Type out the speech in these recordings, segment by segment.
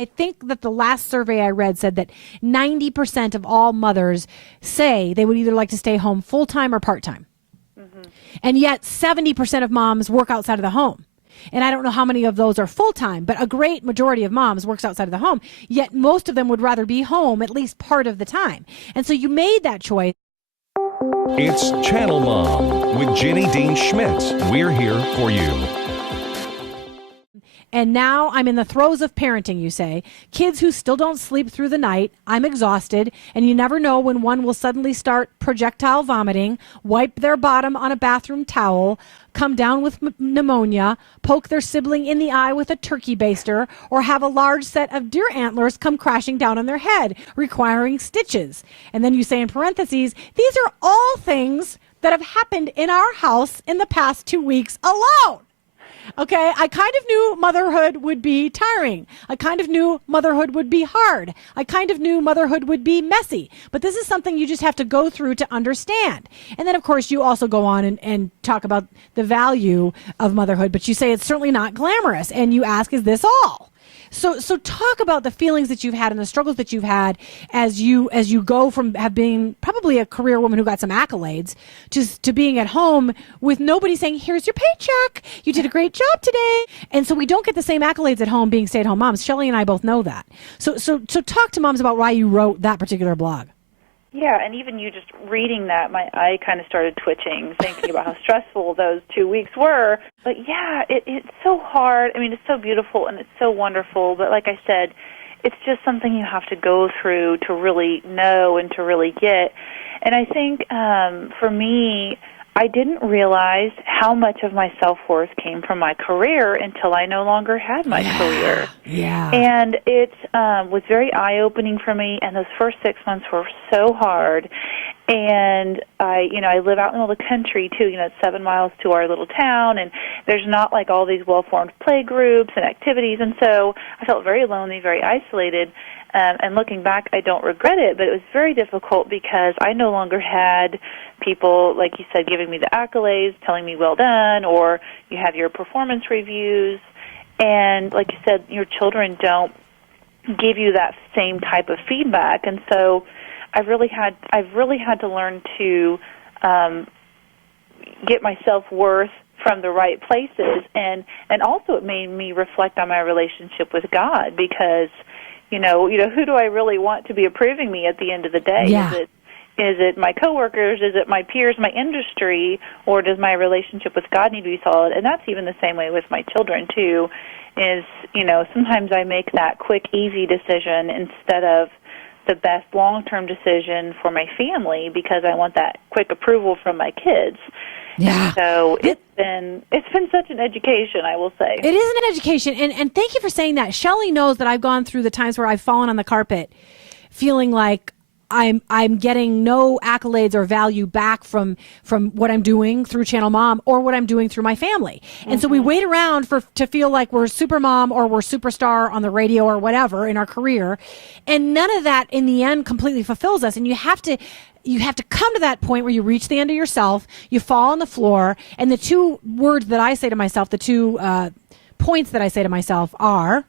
I think that the last survey I read said that 90% of all mothers say they would either like to stay home full-time or part-time. And yet 70% of moms work outside of the home. And I don't know how many of those are full-time, but a great majority of moms works outside of the home. Yet most of them would rather be home at least part of the time. And so you made that choice. It's Channel Mom with Jenny Dean Schmidt. We're here for you. And now I'm in the throes of parenting, you say. Kids who still don't sleep through the night. I'm exhausted, and you never know when one will suddenly start projectile vomiting, wipe their bottom on a bathroom towel, come down with pneumonia, poke their sibling in the eye with a turkey baster, or have a large set of deer antlers come crashing down on their head, requiring stitches. And then you say in parentheses, these are all things that have happened in our house in the past 2 weeks alone. Okay, I kind of knew motherhood would be tiring. I kind of knew motherhood would be hard. I kind of knew motherhood would be messy. But this is something you just have to go through to understand. And then, of course, you also go on and talk about the value of motherhood, but you say it's certainly not glamorous. And you ask, is this all? So talk about the feelings that you've had and the struggles that you've had as you go from being probably a career woman who got some accolades to being at home with nobody saying, here's your paycheck. You did a great job today. And so we don't get the same accolades at home being stay-at-home moms. Shelley and I both know that. So talk to moms about why you wrote that particular blog. Yeah, and even you just reading that, my eye kind of started twitching, thinking about how stressful those 2 weeks were. But yeah, it's so hard. I mean, it's so beautiful and it's so wonderful. But like I said, it's just something you have to go through to really know and to really get. And I think for me, I didn't realize how much of my self-worth came from my career until I no longer had my career. Yeah. And it was very eye-opening for me, and those first 6 months were so hard. And I live out in the middle of the country, too. It's 7 miles to our little town, and there's not like all these well-formed play groups and activities. And so I felt very lonely, very isolated. And looking back, I don't regret it, but it was very difficult because I no longer had people, like you said, giving me the accolades, telling me well done, or you have your performance reviews. And like you said, your children don't give you that same type of feedback. And so I've really had to learn to get my self-worth from the right places. And also it made me reflect on my relationship with God because you know, who do I really want to be approving me at the end of the day? Yeah. Is it my coworkers? Is it my peers, my industry, or does my relationship with God need to be solid? And that's even the same way with my children too. Is sometimes I make that quick, easy decision instead of the best long-term decision for my family because I want that quick approval from my kids. Yeah. So it's been such an education, I will say. It is an education, and thank you for saying that. Shelley knows that I've gone through the times where I've fallen on the carpet feeling like I'm getting no accolades or value back from what I'm doing through Channel Mom or what I'm doing through my family. And so we wait around to feel like we're super mom or we're superstar on the radio or whatever in our career. And none of that in the end completely fulfills us. And you have to come to that point where you reach the end of yourself, you fall on the floor, and the two words that I say to myself, the two points that I say to myself are,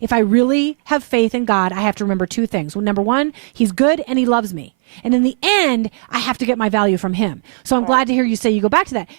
if I really have faith in God, I have to remember two things. Well, number one, he's good and he loves me. And in the end, I have to get my value from him. So I'm glad to hear you say you go back to that.